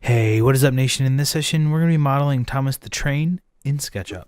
Hey, what is up, nation? In this session, we're going to be modeling Thomas the Train in SketchUp.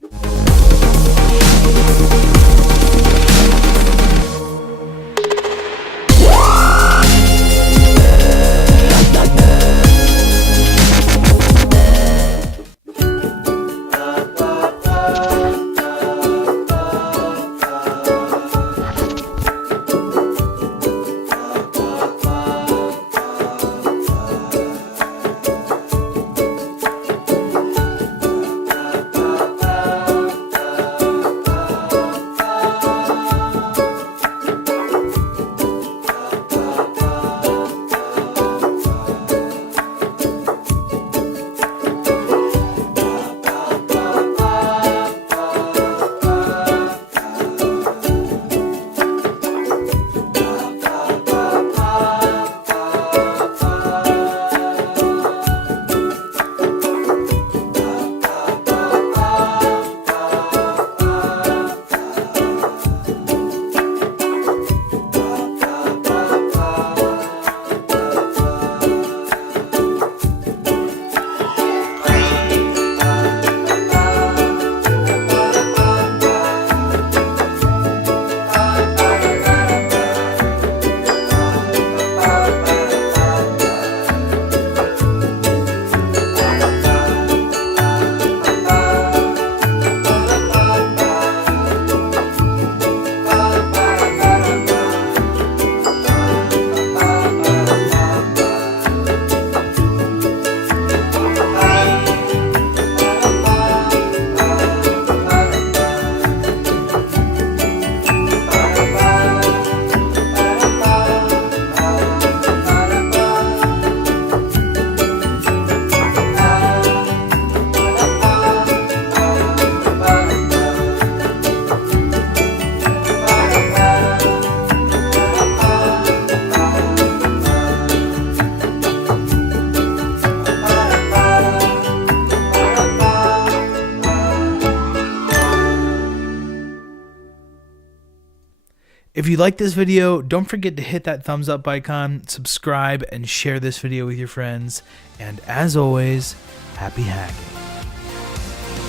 If you like this video, don't forget to hit that thumbs up icon, subscribe, and share this video with your friends. And as always, happy hacking.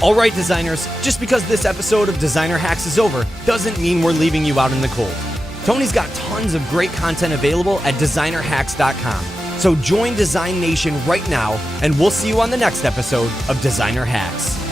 All right, designers, just because this episode of Designer Hacks is over doesn't mean we're leaving you out in the cold. Tony's got tons of great content available at designerhacks.com. So join Design Nation right now, and we'll see you on the next episode of Designer Hacks.